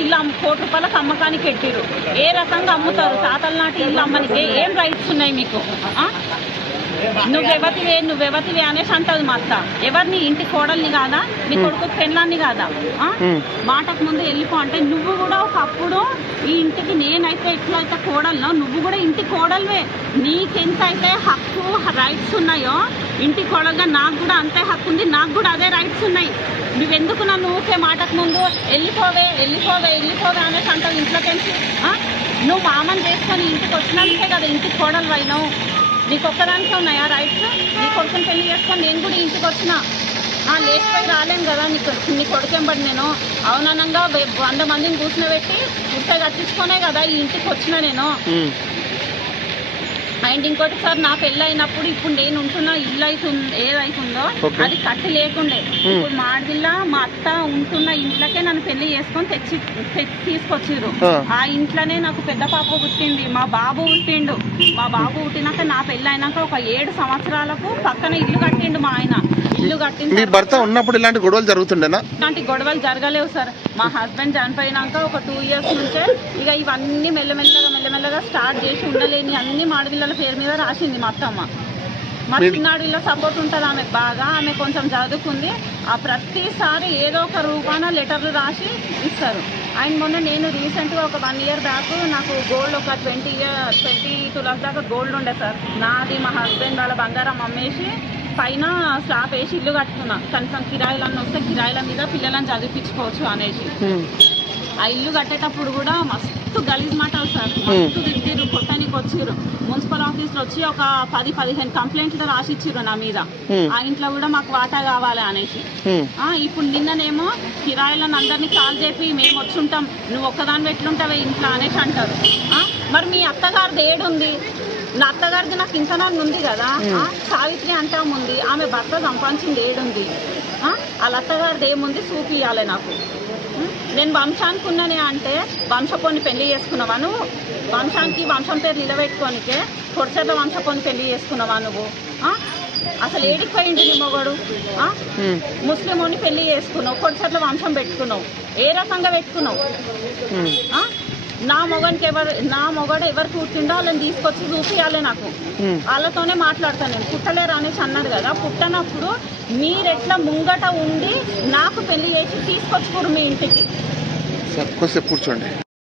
ఇల్లు ₹1 కోటి అమ్మకానికి పెట్టిరు. ఏ రకంగా అమ్ముతారు? తాతల నాటి ఇల్లు అమ్మనికి ఏం రైట్స్ ఉన్నాయి మీకు? నువ్వెవతివే అనేసి అంటది మా అత్త. ఎవరిని? ఇంటి కోడల్ని కాదా? నీ కొడుకు పెళ్ళాన్ని కాదా? మాటకు ముందు వెళ్ళిపో అంటే నువ్వు కూడా ఒకప్పుడు ఈ ఇంటికి నేనైతే ఎట్లయితే కోడల్లో నువ్వు కూడా ఇంటి కోడల్వే. నీకెంత అయితే హక్కు రైట్స్ ఉన్నాయో ఇంటి కోడలుగా నాకు కూడా అంతే హక్కు ఉంది, నాకు కూడా అదే రైట్స్ ఉన్నాయి. నువ్వెందుకు నన్ను ఊకే మాటకు ముందు వెళ్ళిపోవే అనేసి అంటావు ఇంట్లోకి వెళ్ళి? నువ్వు మామని చేసుకొని ఇంటికి వచ్చినందుకే కదా ఇంటికి కోడలు అయినావు. నీకు ఒక్కదానికే ఉన్నాయా రైట్స్? నీ కొడుకుని పెళ్లి చేసుకొని నేను కూడా ఇంటికి వచ్చిన లేచిపోయి రాలేను కదా నీ కొడుకెంబడి నేను అవుననంగా 100 మందిని కూర్చునబెట్టి పుట్టే కట్టించుకునే కదా ఈ ఇంటికి వచ్చిన నేను. అండ్ ఇంకోటి సార్, నా పెళ్ళి అయినప్పుడు ఇప్పుడు నేను ఉంటున్న ఇల్లు ఏదైతుందో అది కట్టి లేకుండే. ఇప్పుడు మాడిదిల్లా మా అత్త ఉంటున్న ఇంట్లోకే నన్ను పెళ్లి చేసుకొని తీసుకొచ్చిర్రు. ఆ ఇంట్లోనే నాకు పెద్ద పాప పుట్టింది, మా బాబు పుట్టిండు. మా బాబు పుట్టినాక నా పెళ్లి అయినాక ఒక 7 సంవత్సరాలకు పక్కన ఇల్లు కట్టిండు మా ఆయన. ఇల్లు కట్టింది. మీ భర్త ఉన్నప్పుడు ఇలాంటి గొడవలు జరుగుతుండేనా? ఇలాంటి గొడవలు జరగలేవు సార్. మా హస్బెండ్ చనిపోయినాక ఒక 2 ఇయర్స్ నుంచే ఇక ఇవన్నీ మెల్లమెల్లగా స్టార్ట్ చేసి ఉండలేని అన్ని మాడిపిల్లల పేరు మీద రాసింది మా అత్తమ్మ. మా చిన్నాడిలో సపోర్ట్ ఉంటుంది ఆమెకు బాగా. ఆమె కొంచెం చదువుకుంది. ఆ ప్రతిసారి ఏదో ఒక రూపాన లెటర్లు రాసి ఇస్తారు. అండ్ మొన్న నేను రీసెంట్గా ఒక 1 ఇయర్ బ్యాక్ నాకు గోల్డ్ ఒక 20 తులాస్ దాకా గోల్డ్ ఉండే సార్. నాది మా హస్బెండ్ వాళ్ళ బంగారం అమ్మేసి పైన స్లాబ్ వేసి ఇల్లు కట్టుకున్నా. కనీసం కిరాయిలన్నీ వస్తే కిరాయిల మీద పిల్లలను చదివించుకోవచ్చు అనేసి. ఆ ఇల్లు కట్టేటప్పుడు కూడా మస్తు గలీజ్ మాటలు సార్. మస్తు తిట్టిర్రు, కొట్టడానికి వచ్చిర్రు. మున్సిపల్ ఆఫీస్లో వచ్చి ఒక 10-15 కంప్లైంట్లు రాసిచ్చిర్రు నా మీద. ఆ ఇంట్లో కూడా మాకు వాటా కావాలి అనేసి. ఇప్పుడు నిన్ననేమో కిరాయిలను అందరినీ కాల్ చేపి మేము వచ్చుంటాం, నువ్వు ఒక్కదాని ఎట్లుంటావే ఇంట్లో అనేసి అంటారు. మరి మీ అత్తగారిది ఏడుంది? నా అత్తగారిది నాకు ఇంతనాన్ని ఉంది కదా. సావిత్రి అంటా ఉంది, ఆమె భర్త సంపాదించింది ఏడుంది? వాళ్ళ అత్తగారిది ఏముంది చూపియాలి నాకు. నేను వంశానికి ఉన్నానే అంటే వంశపోని పెళ్లి చేసుకున్నావా నువ్వు? వంశం పేరు నిలబెట్టుకోనికే కొడిచెట్ల వంశపోని పెళ్లి చేసుకున్నావా నువ్వు? అసలు ఏడికి పోయింది నీ మొగడు? ముస్లింని పెళ్లి చేసుకున్నావు, కొడిచెట్ల వంశం పెట్టుకున్నావు. ఏ రకంగా పెట్టుకున్నావు? నా మొగడు ఎవరు పుట్టిండో వాళ్ళని తీసుకొచ్చి చూపియాలి నాకు. వాళ్ళతోనే మాట్లాడతాను నేను. పుట్టలేరు అనేసి అన్నారు కదా. పుట్టనప్పుడు మీరెట్లా ముంగట ఉండి నాకు పెళ్లి చేసి తీసుకొచ్చుకోరు మీ ఇంటికి. కూర్చోండి.